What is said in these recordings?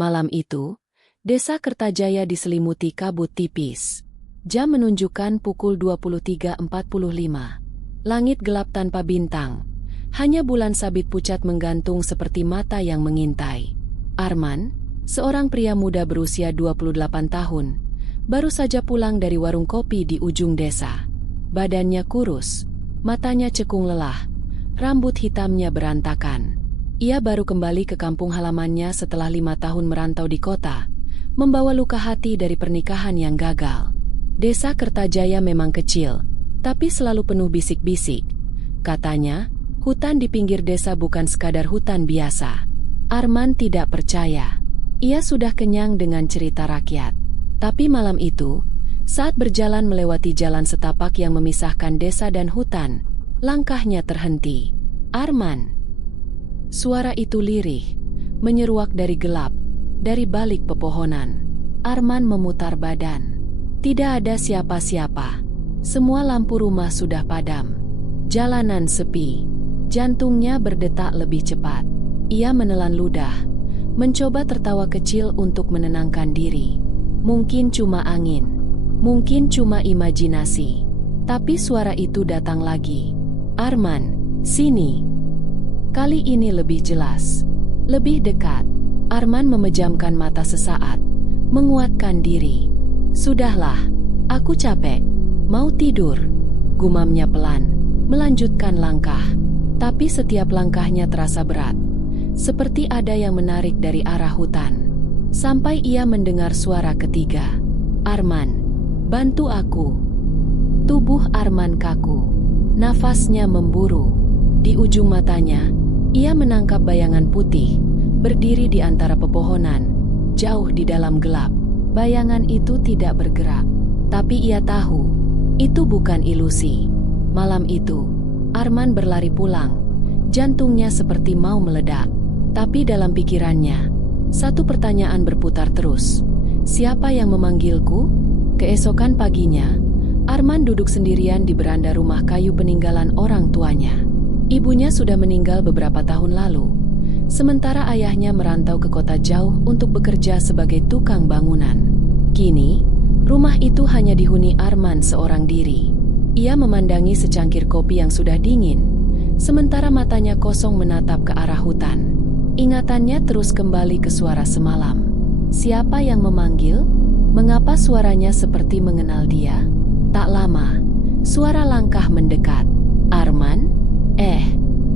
Malam itu, Desa Kertajaya diselimuti kabut tipis. Jam menunjukkan pukul 23.45. Langit gelap tanpa bintang. Hanya bulan sabit pucat menggantung seperti mata yang mengintai. Arman, seorang pria muda berusia 28 tahun, baru saja pulang dari warung kopi di ujung desa. Badannya kurus, matanya cekung lelah, rambut hitamnya berantakan. Ia baru kembali ke kampung halamannya setelah 5 tahun merantau di kota, membawa luka hati dari pernikahan yang gagal. Desa Kertajaya memang kecil, tapi selalu penuh bisik-bisik. Katanya, hutan di pinggir desa bukan sekadar hutan biasa. Arman tidak percaya. Ia sudah kenyang dengan cerita rakyat. Tapi malam itu, saat berjalan melewati jalan setapak yang memisahkan desa dan hutan, langkahnya terhenti. Arman. Suara itu lirih, menyeruak dari gelap, dari balik pepohonan. Arman memutar badan. Tidak ada siapa-siapa. Semua lampu rumah sudah padam. Jalanan sepi. Jantungnya berdetak lebih cepat. Ia menelan ludah, mencoba tertawa kecil untuk menenangkan diri. Mungkin cuma angin, mungkin cuma imajinasi. Tapi suara itu datang lagi. Arman, sini. Kali ini lebih jelas, lebih dekat. Arman memejamkan mata sesaat, menguatkan diri. Sudahlah, aku capek, mau tidur. Gumamnya pelan, melanjutkan langkah. Tapi setiap langkahnya terasa berat, seperti ada yang menarik dari arah hutan. Sampai ia mendengar suara ketiga. Arman, bantu aku. Tubuh Arman kaku, nafasnya memburu. Di ujung matanya, ia menangkap bayangan putih, berdiri di antara pepohonan, jauh di dalam gelap. Bayangan itu tidak bergerak, tapi ia tahu, itu bukan ilusi. Malam itu, Arman berlari pulang, jantungnya seperti mau meledak. Tapi dalam pikirannya, satu pertanyaan berputar terus. Siapa yang memanggilku? Keesokan paginya, Arman duduk sendirian di beranda rumah kayu peninggalan orang tuanya. Ibunya sudah meninggal beberapa tahun lalu, sementara ayahnya merantau ke kota jauh untuk bekerja sebagai tukang bangunan. Kini, rumah itu hanya dihuni Arman seorang diri. Ia memandangi secangkir kopi yang sudah dingin, sementara matanya kosong menatap ke arah hutan. Ingatannya terus kembali ke suara semalam. Siapa yang memanggil? Mengapa suaranya seperti mengenal dia? Tak lama, suara langkah mendekat. Arman?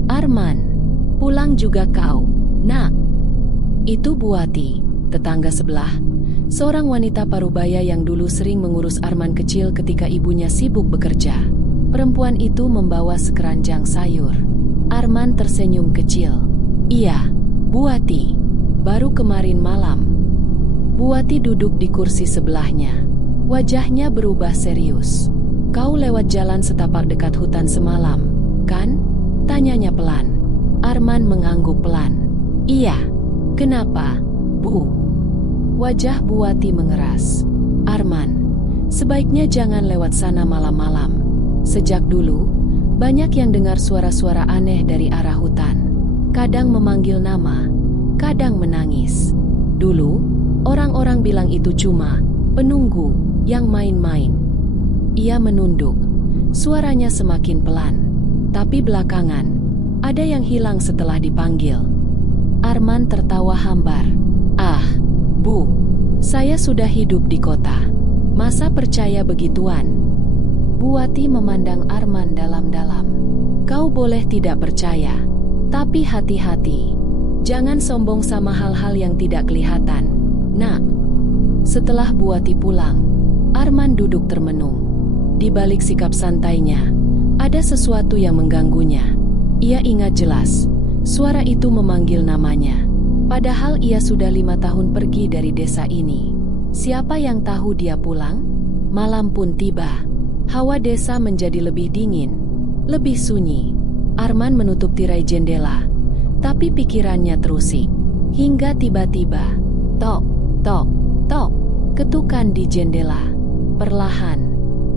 Arman, pulang juga kau, nak? Itu Buati, tetangga sebelah, seorang wanita parubaya yang dulu sering mengurus Arman kecil ketika ibunya sibuk bekerja. Perempuan itu membawa sekeranjang sayur. Arman tersenyum kecil. Iya, Buati, baru kemarin malam. Buati duduk di kursi sebelahnya. Wajahnya berubah serius. Kau lewat jalan setapak dekat hutan semalam, kan? Tanyanya pelan. Arman mengangguk pelan. Iya. Kenapa, Bu? Wajah Buati mengeras. Arman, sebaiknya jangan lewat sana malam-malam. Sejak dulu, banyak yang dengar suara-suara aneh dari arah hutan. Kadang memanggil nama, kadang menangis. Dulu, orang-orang bilang itu cuma penunggu yang main-main. Ia menunduk. Suaranya semakin pelan. Tapi belakangan, ada yang hilang setelah dipanggil. Arman tertawa hambar. Ah, Bu, saya sudah hidup di kota. Masa percaya begituan? Buati memandang Arman dalam-dalam. Kau boleh tidak percaya, tapi hati-hati. Jangan sombong sama hal-hal yang tidak kelihatan, nak. Setelah Buati pulang, Arman duduk termenung. Di balik sikap santainya, ada sesuatu yang mengganggunya. Ia ingat jelas, suara itu memanggil namanya. Padahal ia sudah 5 tahun pergi dari desa ini. Siapa yang tahu dia pulang? Malam pun tiba. Hawa desa menjadi lebih dingin, lebih sunyi. Arman menutup tirai jendela, tapi pikirannya terusik. Hingga tiba-tiba, tok, tok, tok, ketukan di jendela. Perlahan,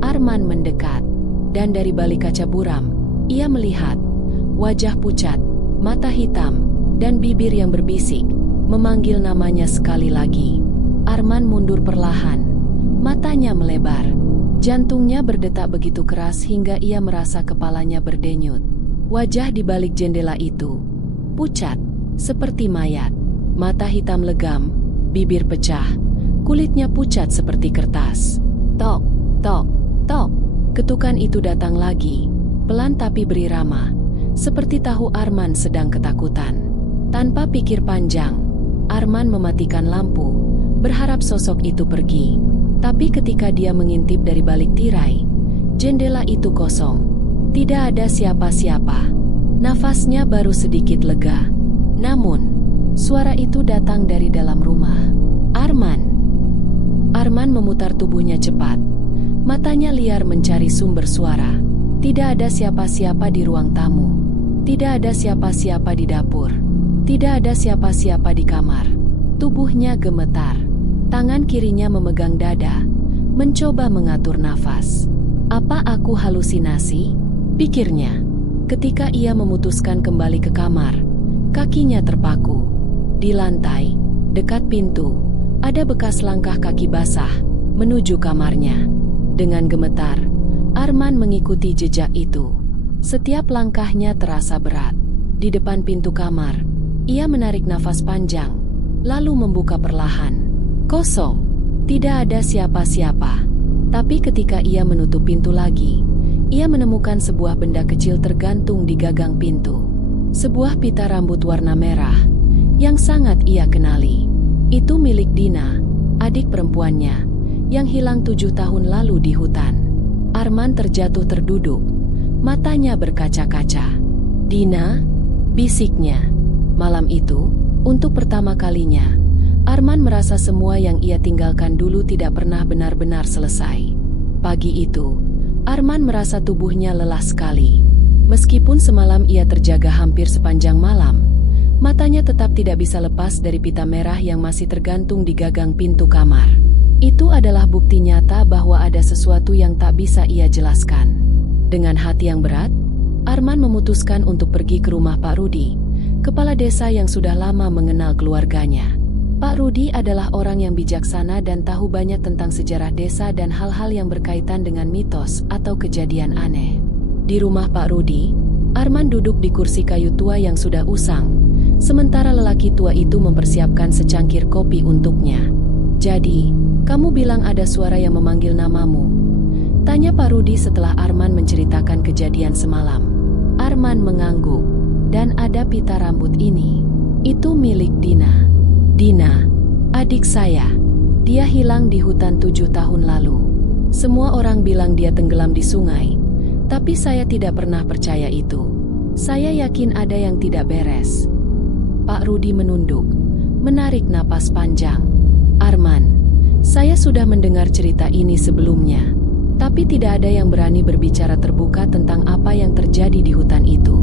Arman mendekat. Dan dari balik kaca buram, ia melihat wajah pucat, mata hitam, dan bibir yang berbisik. memanggil namanya sekali lagi. Arman mundur perlahan. Matanya melebar. Jantungnya berdetak begitu keras hingga ia merasa kepalanya berdenyut. Wajah di balik jendela itu pucat, seperti mayat. Mata hitam legam, bibir pecah, kulitnya pucat seperti kertas. Tok, tok, tok. Ketukan itu datang lagi, pelan tapi berirama, seperti tahu Arman sedang ketakutan. Tanpa pikir panjang, Arman mematikan lampu, berharap sosok itu pergi. Tapi ketika dia mengintip dari balik tirai, jendela itu kosong. Tidak ada siapa-siapa. Nafasnya baru sedikit lega. Namun, suara itu datang dari dalam rumah. Arman. Arman memutar tubuhnya cepat. Matanya liar mencari sumber suara. Tidak ada siapa-siapa di ruang tamu. Tidak ada siapa-siapa di dapur. Tidak ada siapa-siapa di kamar. Tubuhnya gemetar. Tangan kirinya memegang dada, mencoba mengatur nafas. Apa aku halusinasi? Pikirnya. Ketika ia memutuskan kembali ke kamar, kakinya terpaku. Di lantai, dekat pintu, ada bekas langkah kaki basah menuju kamarnya. Dengan gemetar, Arman mengikuti jejak itu. Setiap langkahnya terasa berat. Di depan pintu kamar, ia menarik nafas panjang, lalu membuka perlahan. Kosong, tidak ada siapa-siapa. Tapi ketika ia menutup pintu lagi, ia menemukan sebuah benda kecil tergantung di gagang pintu. Sebuah pita rambut warna merah, yang sangat ia kenali. Itu milik Dina, adik perempuannya, yang hilang 7 tahun lalu di hutan. Arman terjatuh terduduk, matanya berkaca-kaca. Dina, bisiknya. Malam itu, untuk pertama kalinya, Arman merasa semua yang ia tinggalkan dulu tidak pernah benar-benar selesai. Pagi itu, Arman merasa tubuhnya lelah sekali. Meskipun semalam ia terjaga hampir sepanjang malam, matanya tetap tidak bisa lepas dari pita merah yang masih tergantung di gagang pintu kamar. Itu adalah bukti nyata bahwa ada sesuatu yang tak bisa ia jelaskan. Dengan hati yang berat, Arman memutuskan untuk pergi ke rumah Pak Rudi, kepala desa yang sudah lama mengenal keluarganya. Pak Rudi adalah orang yang bijaksana dan tahu banyak tentang sejarah desa dan hal-hal yang berkaitan dengan mitos atau kejadian aneh. Di rumah Pak Rudi, Arman duduk di kursi kayu tua yang sudah usang, sementara lelaki tua itu mempersiapkan secangkir kopi untuknya. "Jadi, kamu bilang ada suara yang memanggil namamu?" tanya Pak Rudi setelah Arman menceritakan kejadian semalam. Arman mengangguk. "Dan ada pita rambut ini. Itu milik Dina." "Dina, adik saya. Dia hilang di hutan 7 tahun lalu. Semua orang bilang dia tenggelam di sungai, tapi saya tidak pernah percaya itu. Saya yakin ada yang tidak beres." Pak Rudi menunduk, menarik napas panjang. "Arman, saya sudah mendengar cerita ini sebelumnya, tapi tidak ada yang berani berbicara terbuka tentang apa yang terjadi di hutan itu."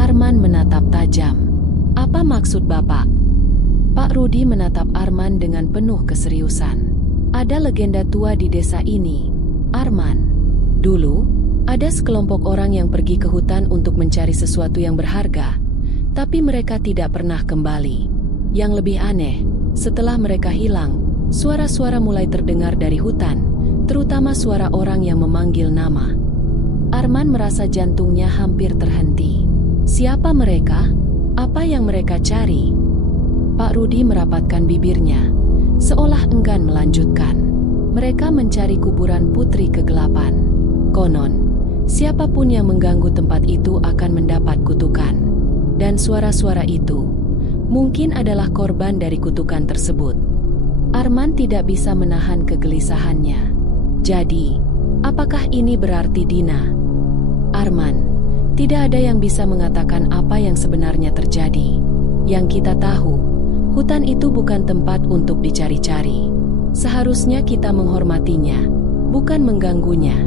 Arman menatap tajam. "Apa maksud Bapak?" Pak Rudi menatap Arman dengan penuh keseriusan. "Ada legenda tua di desa ini, Arman. Dulu, ada sekelompok orang yang pergi ke hutan untuk mencari sesuatu yang berharga, tapi mereka tidak pernah kembali. Yang lebih aneh, setelah mereka hilang, suara-suara mulai terdengar dari hutan, terutama suara orang yang memanggil nama." Arman merasa jantungnya hampir terhenti. Siapa mereka? Apa yang mereka cari? Pak Rudi merapatkan bibirnya, seolah enggan melanjutkan. "Mereka mencari kuburan putri kegelapan. Konon, siapapun yang mengganggu tempat itu akan mendapat kutukan. Dan suara-suara itu mungkin adalah korban dari kutukan tersebut." Arman tidak bisa menahan kegelisahannya. "Jadi, apakah ini berarti Dina?" "Arman, tidak ada yang bisa mengatakan apa yang sebenarnya terjadi. Yang kita tahu, hutan itu bukan tempat untuk dicari-cari. Seharusnya kita menghormatinya, bukan mengganggunya."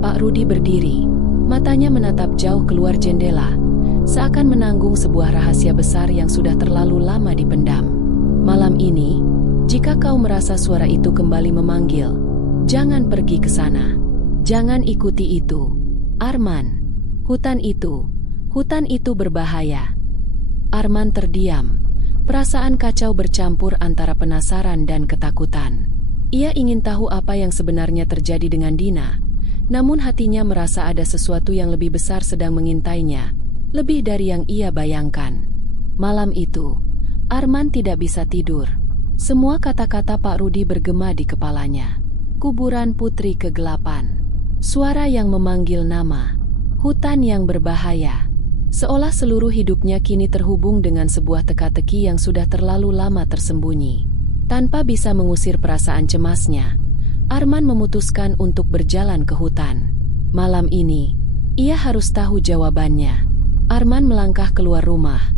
Pak Rudi berdiri, matanya menatap jauh keluar jendela, seakan menanggung sebuah rahasia besar yang sudah terlalu lama dipendam. "Malam ini, jika kau merasa suara itu kembali memanggil, jangan pergi ke sana. Jangan ikuti itu, Arman. Hutan itu berbahaya." Arman terdiam, Perasaan kacau bercampur antara penasaran dan ketakutan. Ia ingin tahu apa yang sebenarnya terjadi dengan Dina, namun hatinya merasa ada sesuatu yang lebih besar sedang mengintainya, lebih dari yang ia bayangkan. Malam itu, Arman tidak bisa tidur. Semua kata-kata Pak Rudi bergema di kepalanya. Kuburan putri kegelapan. Suara yang memanggil nama. Hutan yang berbahaya. Seolah seluruh hidupnya kini terhubung dengan sebuah teka-teki yang sudah terlalu lama tersembunyi. Tanpa bisa mengusir perasaan cemasnya, Arman memutuskan untuk berjalan ke hutan. Malam ini, ia harus tahu jawabannya. Arman melangkah keluar rumah,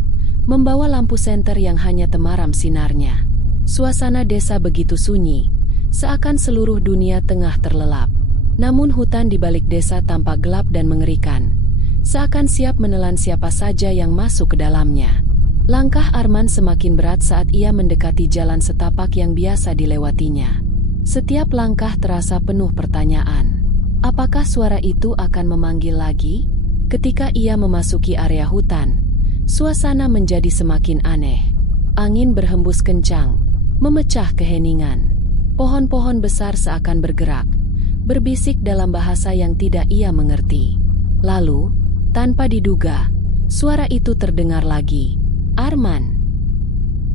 membawa lampu senter yang hanya temaram sinarnya. Suasana desa begitu sunyi, seakan seluruh dunia tengah terlelap. Namun hutan di balik desa tampak gelap dan mengerikan, seakan siap menelan siapa saja yang masuk ke dalamnya. Langkah Arman semakin berat saat ia mendekati jalan setapak yang biasa dilewatinya. Setiap langkah terasa penuh pertanyaan. Apakah suara itu akan memanggil lagi? Ketika ia memasuki area hutan, suasana menjadi semakin aneh. Angin berhembus kencang, memecah keheningan. Pohon-pohon besar seakan bergerak, berbisik dalam bahasa yang tidak ia mengerti. Lalu, tanpa diduga, suara itu terdengar lagi. Arman.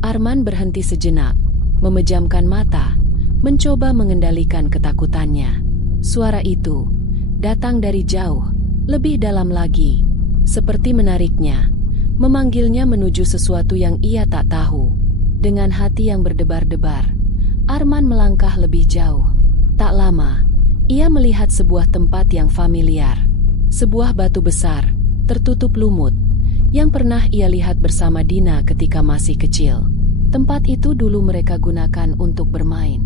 Arman berhenti sejenak, memejamkan mata, mencoba mengendalikan ketakutannya. Suara itu datang dari jauh, lebih dalam lagi, seperti menariknya, memanggilnya menuju sesuatu yang ia tak tahu. Dengan hati yang berdebar-debar, Arman melangkah lebih jauh. Tak lama, ia melihat sebuah tempat yang familiar. Sebuah batu besar, tertutup lumut, yang pernah ia lihat bersama Dina ketika masih kecil. Tempat itu dulu mereka gunakan untuk bermain.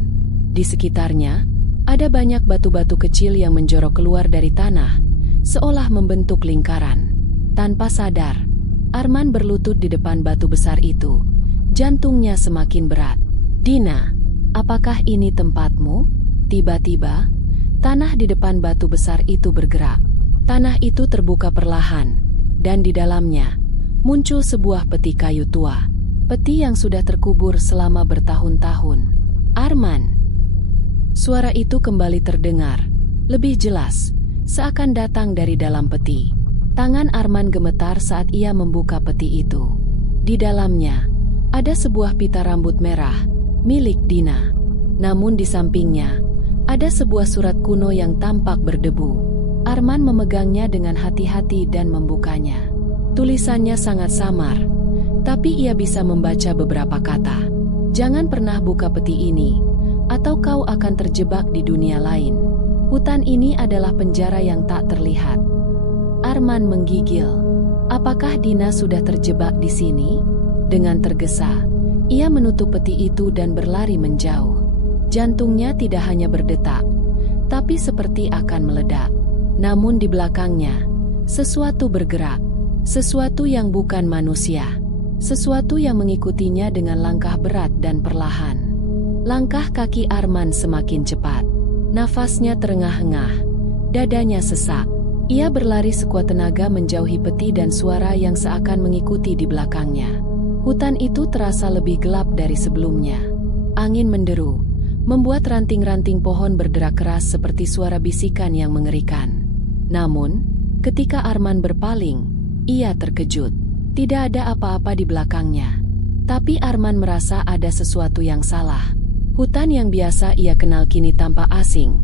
Di sekitarnya, ada banyak batu-batu kecil yang menjorok keluar dari tanah, seolah membentuk lingkaran. Tanpa sadar, Arman berlutut di depan batu besar itu. Jantungnya semakin berat. Dina, apakah ini tempatmu? Tiba-tiba, tanah di depan batu besar itu bergerak. Tanah itu terbuka perlahan, dan di dalamnya muncul sebuah peti kayu tua. Peti yang sudah terkubur selama bertahun-tahun. Arman. Suara itu kembali terdengar, lebih jelas, seakan datang dari dalam peti. Tangan Arman gemetar saat ia membuka peti itu. Di dalamnya, ada sebuah pita rambut merah, milik Dina. Namun di sampingnya, ada sebuah surat kuno yang tampak berdebu. Arman memegangnya dengan hati-hati dan membukanya. Tulisannya sangat samar, tapi ia bisa membaca beberapa kata. Jangan pernah buka peti ini, atau kau akan terjebak di dunia lain. Hutan ini adalah penjara yang tak terlihat. Arman menggigil. Apakah Dina sudah terjebak di sini? Dengan tergesa, ia menutup peti itu dan berlari menjauh. Jantungnya tidak hanya berdetak, tapi seperti akan meledak. Namun di belakangnya, sesuatu bergerak. Sesuatu yang bukan manusia. Sesuatu yang mengikutinya dengan langkah berat dan perlahan. Langkah kaki Arman semakin cepat. Nafasnya terengah-engah. Dadanya sesak. Ia berlari sekuat tenaga menjauhi peti dan suara yang seakan mengikuti di belakangnya. Hutan itu terasa lebih gelap dari sebelumnya. Angin menderu, membuat ranting-ranting pohon berderak keras seperti suara bisikan yang mengerikan. Namun, ketika Arman berpaling, ia terkejut. Tidak ada apa-apa di belakangnya. Tapi Arman merasa ada sesuatu yang salah. Hutan yang biasa ia kenal kini tampak asing,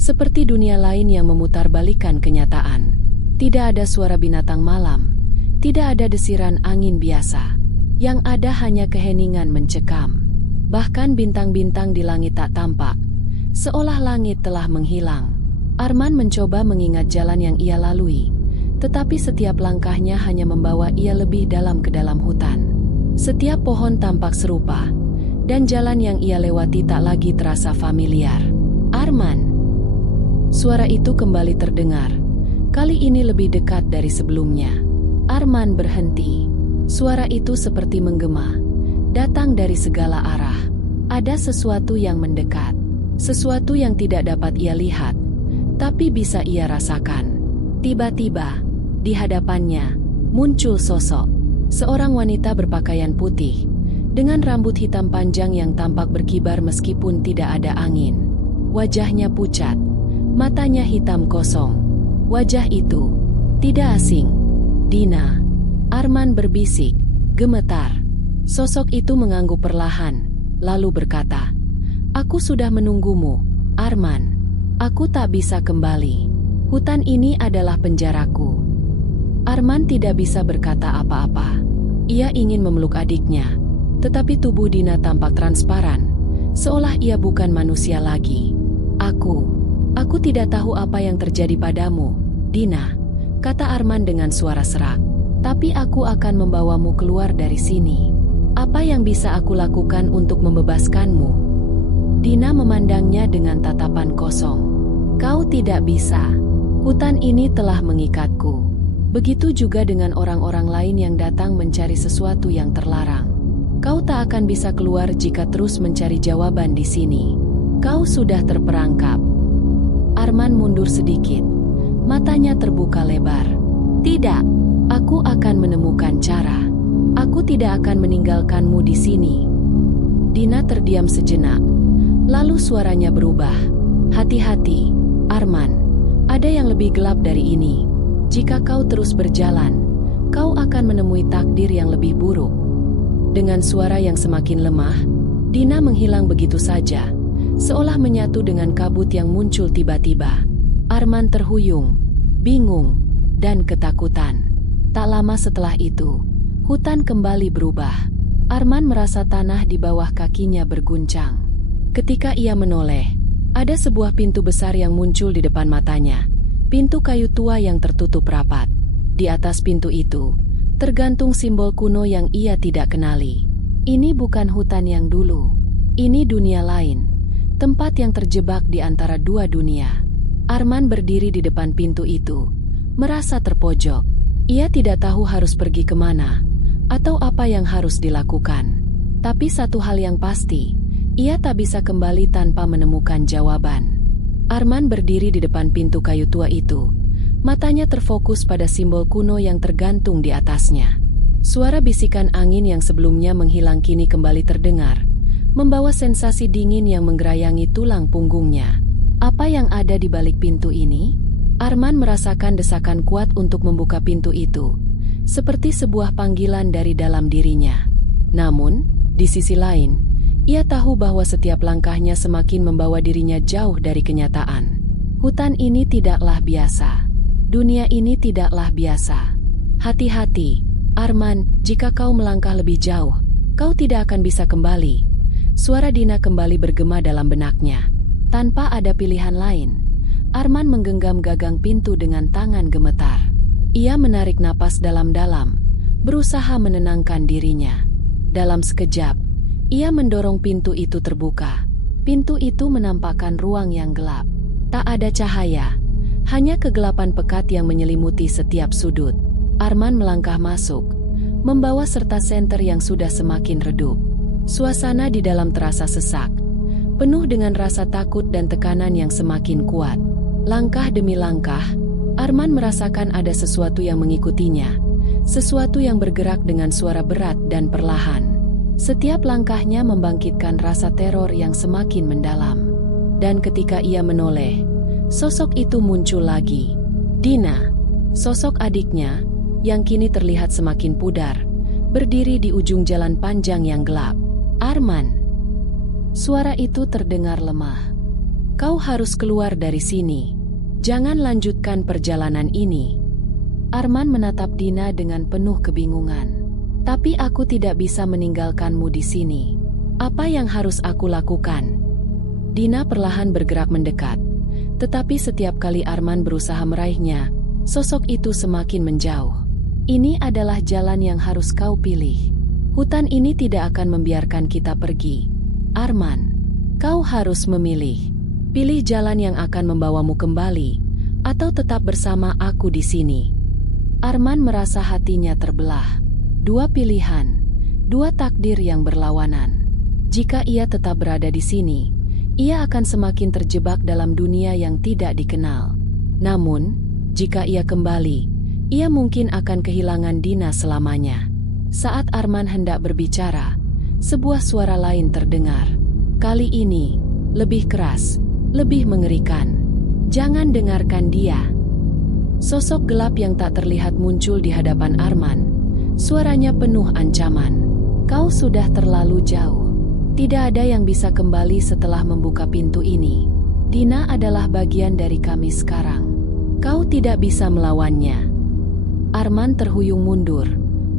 seperti dunia lain yang memutarbalikkan kenyataan. Tidak ada suara binatang malam, tidak ada desiran angin biasa. Yang ada hanya keheningan mencekam. Bahkan bintang-bintang di langit tak tampak, seolah langit telah menghilang. Arman mencoba mengingat jalan yang ia lalui, tetapi setiap langkahnya hanya membawa ia lebih dalam ke dalam hutan. Setiap pohon tampak serupa, dan jalan yang ia lewati tak lagi terasa familiar. Arman. Suara itu kembali terdengar, kali ini lebih dekat dari sebelumnya. Arman berhenti. Suara itu seperti menggema, datang dari segala arah. Ada sesuatu yang mendekat, sesuatu yang tidak dapat ia lihat, tapi bisa ia rasakan. Tiba-tiba, di hadapannya, muncul sosok. Seorang wanita berpakaian putih, dengan rambut hitam panjang yang tampak berkibar meskipun tidak ada angin. Wajahnya pucat, matanya hitam kosong. Wajah itu tidak asing. "Dina," Arman berbisik, gemetar. Sosok itu mengangguk perlahan, lalu berkata, "Aku sudah menunggumu, Arman. Aku tak bisa kembali. Hutan ini adalah penjaraku." Arman tidak bisa berkata apa-apa. Ia ingin memeluk adiknya, tetapi tubuh Dina tampak transparan, seolah ia bukan manusia lagi. Aku tidak tahu apa yang terjadi padamu, Dina," kata Arman dengan suara serak. "Tapi aku akan membawamu keluar dari sini. Apa yang bisa aku lakukan untuk membebaskanmu?" Dina memandangnya dengan tatapan kosong. "Kau tidak bisa. Hutan ini telah mengikatku. Begitu juga dengan orang-orang lain yang datang mencari sesuatu yang terlarang. Kau tak akan bisa keluar jika terus mencari jawaban di sini. Kau sudah terperangkap." Arman mundur sedikit. Matanya terbuka lebar. "Tidak, aku akan menemukan cara. Aku tidak akan meninggalkanmu di sini." Dina terdiam sejenak. Lalu suaranya berubah. "Hati-hati, Arman. Ada yang lebih gelap dari ini. Jika kau terus berjalan, kau akan menemui takdir yang lebih buruk." Dengan suara yang semakin lemah, Dina menghilang begitu saja, seolah menyatu dengan kabut yang muncul tiba-tiba. Arman terhuyung, bingung, dan ketakutan. Tak lama setelah itu, hutan kembali berubah. Arman merasa tanah di bawah kakinya berguncang. Ketika ia menoleh, ada sebuah pintu besar yang muncul di depan matanya. Pintu kayu tua yang tertutup rapat. Di atas pintu itu, tergantung simbol kuno yang ia tidak kenali. Ini bukan hutan yang dulu. Ini dunia lain. Tempat yang terjebak di antara dua dunia. Arman berdiri di depan pintu itu, merasa terpojok. Ia tidak tahu harus pergi kemana, atau apa yang harus dilakukan. Tapi satu hal yang pasti, ia tak bisa kembali tanpa menemukan jawaban. Arman berdiri di depan pintu kayu tua itu. Matanya terfokus pada simbol kuno yang tergantung di atasnya. Suara bisikan angin yang sebelumnya menghilang kini kembali terdengar, membawa sensasi dingin yang menggerayangi tulang punggungnya. Apa yang ada di balik pintu ini? Arman merasakan desakan kuat untuk membuka pintu itu, seperti sebuah panggilan dari dalam dirinya. Namun, di sisi lain, ia tahu bahwa setiap langkahnya semakin membawa dirinya jauh dari kenyataan. Hutan ini tidaklah biasa. Dunia ini tidaklah biasa. Hati-hati, Arman, jika kau melangkah lebih jauh, kau tidak akan bisa kembali. Suara Dina kembali bergema dalam benaknya. Tanpa ada pilihan lain, Arman menggenggam gagang pintu dengan tangan gemetar. Ia menarik napas dalam-dalam, berusaha menenangkan dirinya. Dalam sekejap, ia mendorong pintu itu terbuka. Pintu itu menampakkan ruang yang gelap. Tak ada cahaya. Hanya kegelapan pekat yang menyelimuti setiap sudut. Arman melangkah masuk, membawa serta senter yang sudah semakin redup. Suasana di dalam terasa sesak, penuh dengan rasa takut dan tekanan yang semakin kuat. Langkah demi langkah, Arman merasakan ada sesuatu yang mengikutinya, sesuatu yang bergerak dengan suara berat dan perlahan. Setiap langkahnya membangkitkan rasa teror yang semakin mendalam. Dan ketika ia menoleh, sosok itu muncul lagi. Dina, sosok adiknya, yang kini terlihat semakin pudar, berdiri di ujung jalan panjang yang gelap. "Arman." Suara itu terdengar lemah. "Kau harus keluar dari sini. Jangan lanjutkan perjalanan ini." Arman menatap Dina dengan penuh kebingungan. "Tapi aku tidak bisa meninggalkanmu di sini. Apa yang harus aku lakukan?" Dina perlahan bergerak mendekat. Tetapi setiap kali Arman berusaha meraihnya, sosok itu semakin menjauh. "Ini adalah jalan yang harus kau pilih. Hutan ini tidak akan membiarkan kita pergi. Arman, kau harus memilih. Pilih jalan yang akan membawamu kembali, atau tetap bersama aku di sini." Arman merasa hatinya terbelah. Dua pilihan, dua takdir yang berlawanan. Jika ia tetap berada di sini, ia akan semakin terjebak dalam dunia yang tidak dikenal. Namun, jika ia kembali, ia mungkin akan kehilangan Dina selamanya. Saat Arman hendak berbicara, sebuah suara lain terdengar. Kali ini, lebih keras, lebih mengerikan. Jangan dengarkan dia. Sosok gelap yang tak terlihat muncul di hadapan Arman. Suaranya penuh ancaman. Kau sudah terlalu jauh. Tidak ada yang bisa kembali setelah membuka pintu ini. Dina adalah bagian dari kami sekarang. Kau tidak bisa melawannya. Arman terhuyung mundur,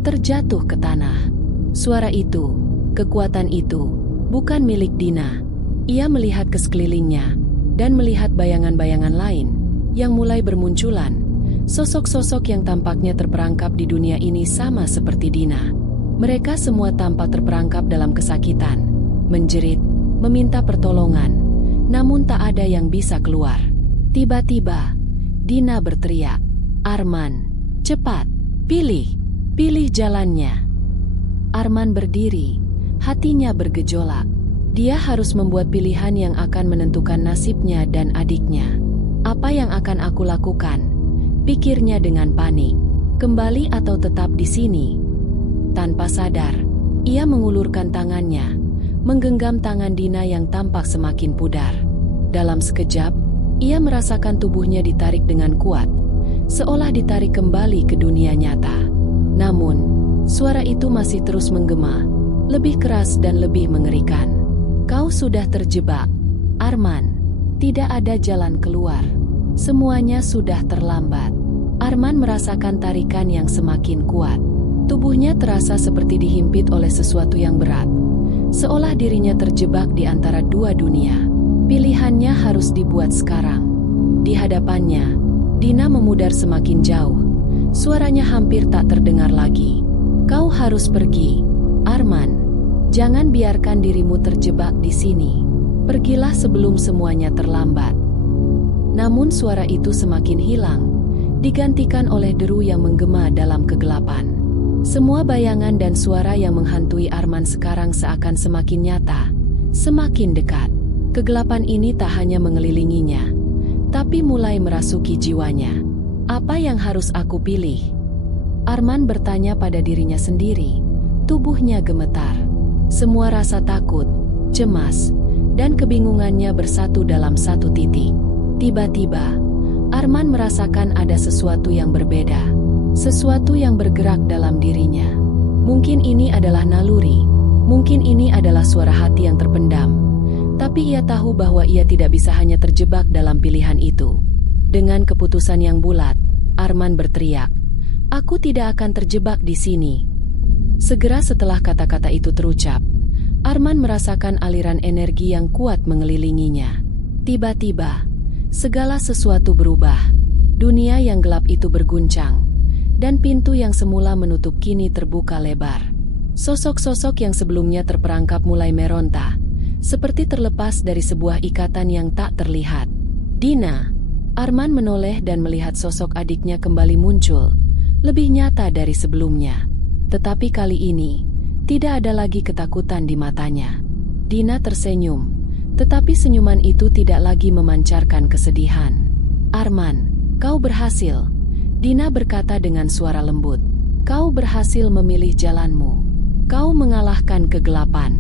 terjatuh ke tanah. Suara itu, kekuatan itu, bukan milik Dina. Ia melihat ke sekelilingnya, dan melihat bayangan-bayangan lain, yang mulai bermunculan. Sosok-sosok yang tampaknya terperangkap di dunia ini sama seperti Dina. Mereka semua tampak terperangkap dalam kesakitan, menjerit, meminta pertolongan, namun tak ada yang bisa keluar. Tiba-tiba, Dina berteriak, "Arman, cepat, pilih jalannya." Arman berdiri, hatinya bergejolak. Dia harus membuat pilihan yang akan menentukan nasibnya dan adiknya. Apa yang akan aku lakukan? Pikirnya dengan panik. Kembali atau tetap di sini? Tanpa sadar, ia mengulurkan tangannya, menggenggam tangan Dina yang tampak semakin pudar. Dalam sekejap, ia merasakan tubuhnya ditarik dengan kuat, seolah ditarik kembali ke dunia nyata. Namun, suara itu masih terus menggema, lebih keras dan lebih mengerikan. Kau sudah terjebak, Arman. Tidak ada jalan keluar. Semuanya sudah terlambat. Arman merasakan tarikan yang semakin kuat. Tubuhnya terasa seperti dihimpit oleh sesuatu yang berat, seolah dirinya terjebak di antara dua dunia. Pilihannya harus dibuat sekarang. Di hadapannya, Dina memudar semakin jauh. Suaranya hampir tak terdengar lagi. Kau harus pergi, Arman. Jangan biarkan dirimu terjebak di sini. Pergilah sebelum semuanya terlambat. Namun suara itu semakin hilang, digantikan oleh deru yang menggema dalam kegelapan. Semua bayangan dan suara yang menghantui Arman sekarang seakan semakin nyata, semakin dekat. Kegelapan ini tak hanya mengelilinginya, tapi mulai merasuki jiwanya. Apa yang harus aku pilih? Arman bertanya pada dirinya sendiri. Tubuhnya gemetar. Semua rasa takut, cemas, dan kebingungannya bersatu dalam satu titik. Tiba-tiba, Arman merasakan ada sesuatu yang berbeda. Sesuatu yang bergerak dalam dirinya. Mungkin ini adalah naluri, mungkin ini adalah suara hati yang terpendam. Tapi ia tahu bahwa ia tidak bisa hanya terjebak dalam pilihan itu. Dengan keputusan yang bulat, Arman berteriak, "Aku tidak akan terjebak di sini." Segera setelah kata-kata itu terucap, Arman merasakan aliran energi yang kuat mengelilinginya. Tiba-tiba, segala sesuatu berubah. Dunia yang gelap itu berguncang, dan pintu yang semula menutup kini terbuka lebar. Sosok-sosok yang sebelumnya terperangkap mulai meronta, seperti terlepas dari sebuah ikatan yang tak terlihat. Dina, Arman menoleh dan melihat sosok adiknya kembali muncul, lebih nyata dari sebelumnya. Tetapi kali ini, tidak ada lagi ketakutan di matanya. Dina tersenyum, tetapi senyuman itu tidak lagi memancarkan kesedihan. "Arman, kau berhasil," Dina berkata dengan suara lembut. "Kau berhasil memilih jalanmu. Kau mengalahkan kegelapan."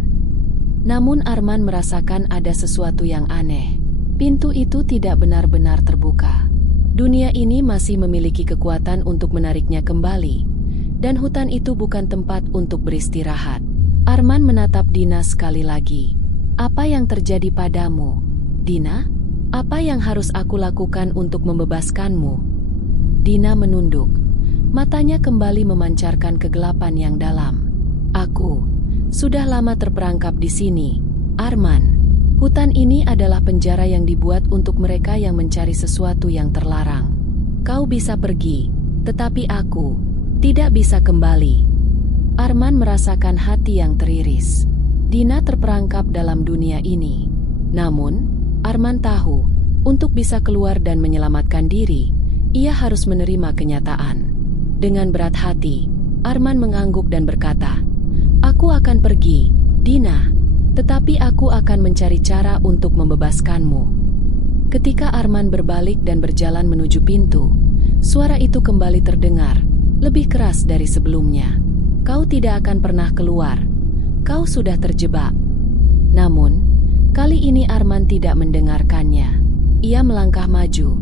Namun Arman merasakan ada sesuatu yang aneh. Pintu itu tidak benar-benar terbuka. Dunia ini masih memiliki kekuatan untuk menariknya kembali, dan hutan itu bukan tempat untuk beristirahat. Arman menatap Dina sekali lagi. "Apa yang terjadi padamu, Dina? Apa yang harus aku lakukan untuk membebaskanmu?" Dina menunduk. Matanya kembali memancarkan kegelapan yang dalam. "Aku sudah lama terperangkap di sini, Arman. Hutan ini adalah penjara yang dibuat untuk mereka yang mencari sesuatu yang terlarang. Kau bisa pergi, tetapi aku tidak bisa kembali." Arman merasakan hati yang teriris. Dina terperangkap dalam dunia ini. Namun, Arman tahu, untuk bisa keluar dan menyelamatkan diri, ia harus menerima kenyataan. Dengan berat hati, Arman mengangguk dan berkata, "Aku akan pergi, Dina, tetapi aku akan mencari cara untuk membebaskanmu." Ketika Arman berbalik dan berjalan menuju pintu, suara itu kembali terdengar, lebih keras dari sebelumnya. "Kau tidak akan pernah keluar. Kau sudah terjebak. Namun, kali ini Arman tidak mendengarkannya. Ia melangkah maju,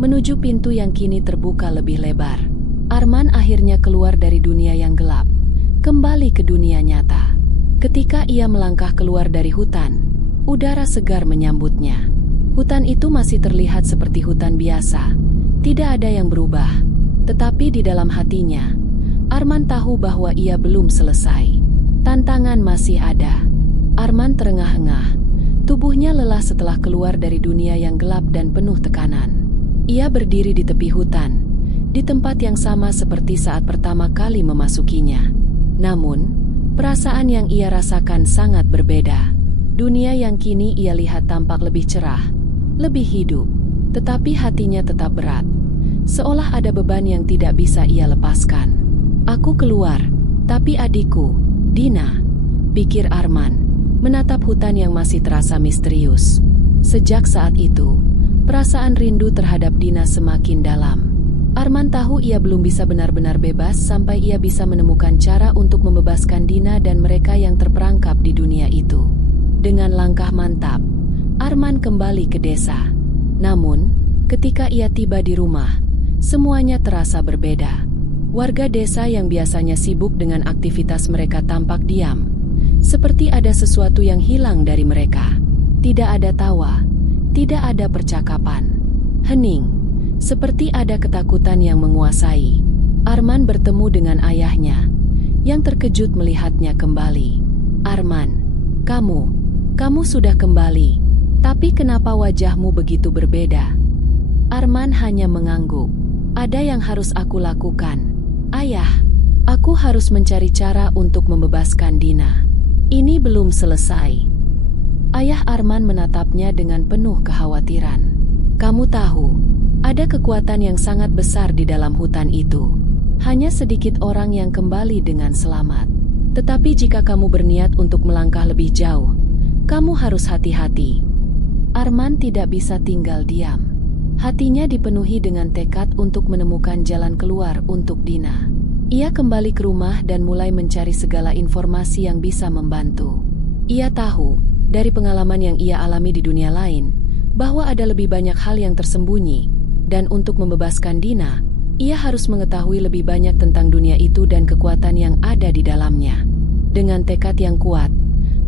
menuju pintu yang kini terbuka lebih lebar. Arman akhirnya keluar dari dunia yang gelap, kembali ke dunia nyata. Ketika ia melangkah keluar dari hutan, udara segar menyambutnya. Hutan itu masih terlihat seperti hutan biasa, tidak ada yang berubah. Tetapi di dalam hatinya, Arman tahu bahwa ia belum selesai. Tantangan masih ada. Arman terengah-engah. Tubuhnya lelah setelah keluar dari dunia yang gelap dan penuh tekanan. Ia berdiri di tepi hutan, di tempat yang sama seperti saat pertama kali memasukinya. Namun, perasaan yang ia rasakan sangat berbeda. Dunia yang kini ia lihat tampak lebih cerah, lebih hidup, tetapi hatinya tetap berat. Seolah ada beban yang tidak bisa ia lepaskan. Aku keluar, tapi adikku, Dina, pikir Arman, menatap hutan yang masih terasa misterius. Sejak saat itu, perasaan rindu terhadap Dina semakin dalam. Arman tahu ia belum bisa benar-benar bebas sampai ia bisa menemukan cara untuk membebaskan Dina dan mereka yang terperangkap di dunia itu. Dengan langkah mantap, Arman kembali ke desa. Namun, ketika ia tiba di rumah, semuanya terasa berbeda. Warga desa yang biasanya sibuk dengan aktivitas mereka tampak diam, seperti ada sesuatu yang hilang dari mereka. Tidak ada tawa, tidak ada percakapan. Hening, seperti ada ketakutan yang menguasai. Arman bertemu dengan ayahnya, yang terkejut melihatnya kembali. Arman, kamu sudah kembali, tapi kenapa wajahmu begitu berbeda? Arman hanya mengangguk. Ada yang harus aku lakukan. Ayah, aku harus mencari cara untuk membebaskan Dina. Ini belum selesai. Ayah Arman menatapnya dengan penuh kekhawatiran. Kamu tahu, ada kekuatan yang sangat besar di dalam hutan itu. Hanya sedikit orang yang kembali dengan selamat. Tetapi jika kamu berniat untuk melangkah lebih jauh, kamu harus hati-hati. Arman tidak bisa tinggal diam. Hatinya dipenuhi dengan tekad untuk menemukan jalan keluar untuk Dina. Ia kembali ke rumah dan mulai mencari segala informasi yang bisa membantu. Ia tahu, dari pengalaman yang ia alami di dunia lain, bahwa ada lebih banyak hal yang tersembunyi, dan untuk membebaskan Dina, ia harus mengetahui lebih banyak tentang dunia itu dan kekuatan yang ada di dalamnya. Dengan tekad yang kuat,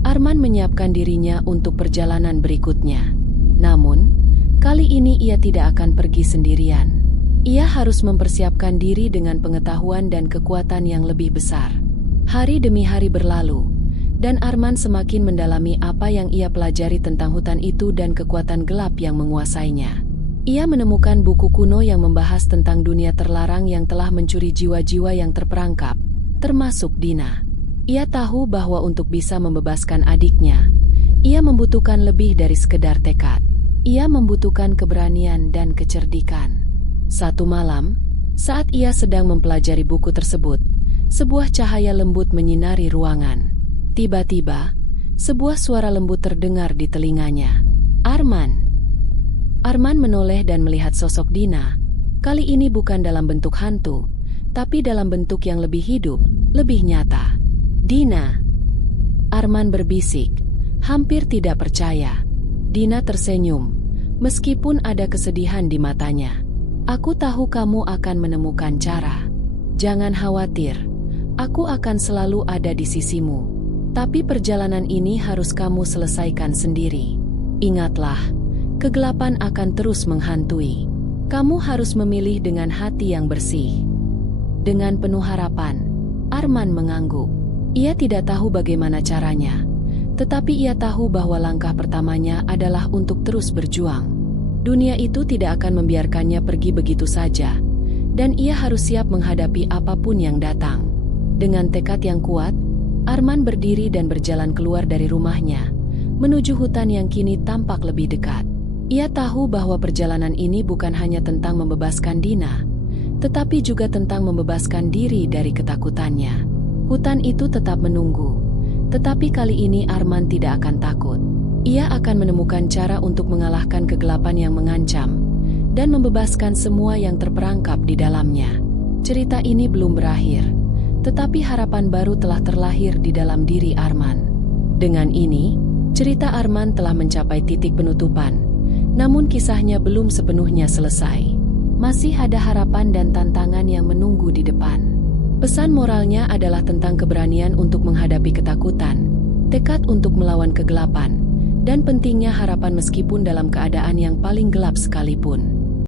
Arman menyiapkan dirinya untuk perjalanan berikutnya. Namun, kali ini ia tidak akan pergi sendirian. Ia harus mempersiapkan diri dengan pengetahuan dan kekuatan yang lebih besar. Hari demi hari berlalu, dan Arman semakin mendalami apa yang ia pelajari tentang hutan itu dan kekuatan gelap yang menguasainya. Ia menemukan buku kuno yang membahas tentang dunia terlarang yang telah mencuri jiwa-jiwa yang terperangkap, termasuk Dina. Ia tahu bahwa untuk bisa membebaskan adiknya, ia membutuhkan lebih dari sekedar tekad. Ia membutuhkan keberanian dan kecerdikan. Satu malam, saat ia sedang mempelajari buku tersebut, sebuah cahaya lembut menyinari ruangan. Tiba-tiba, sebuah suara lembut terdengar di telinganya. Arman. Arman menoleh dan melihat sosok Dina. Kali ini bukan dalam bentuk hantu, tapi dalam bentuk yang lebih hidup, lebih nyata. Dina. Arman berbisik, hampir tidak percaya. Dina tersenyum, meskipun ada kesedihan di matanya. Aku tahu kamu akan menemukan cara. Jangan khawatir, aku akan selalu ada di sisimu. Tapi perjalanan ini harus kamu selesaikan sendiri. Ingatlah, kegelapan akan terus menghantui. Kamu harus memilih dengan hati yang bersih. Dengan penuh harapan, Arman mengangguk. Ia tidak tahu bagaimana caranya. Tetapi ia tahu bahwa langkah pertamanya adalah untuk terus berjuang. Dunia itu tidak akan membiarkannya pergi begitu saja, dan ia harus siap menghadapi apapun yang datang. Dengan tekad yang kuat, Arman berdiri dan berjalan keluar dari rumahnya, menuju hutan yang kini tampak lebih dekat. Ia tahu bahwa perjalanan ini bukan hanya tentang membebaskan Dina, tetapi juga tentang membebaskan diri dari ketakutannya. Hutan itu tetap menunggu. Tetapi kali ini Arman tidak akan takut. Ia akan menemukan cara untuk mengalahkan kegelapan yang mengancam dan membebaskan semua yang terperangkap di dalamnya. Cerita ini belum berakhir, Tetapi harapan baru telah terlahir di dalam diri Arman. Dengan ini, cerita Arman telah mencapai titik penutupan. Namun kisahnya belum sepenuhnya selesai. Masih ada harapan dan tantangan yang menunggu di depan. Pesan moralnya adalah tentang keberanian untuk menghadapi ketakutan, tekad untuk melawan kegelapan, dan pentingnya harapan meskipun dalam keadaan yang paling gelap sekalipun.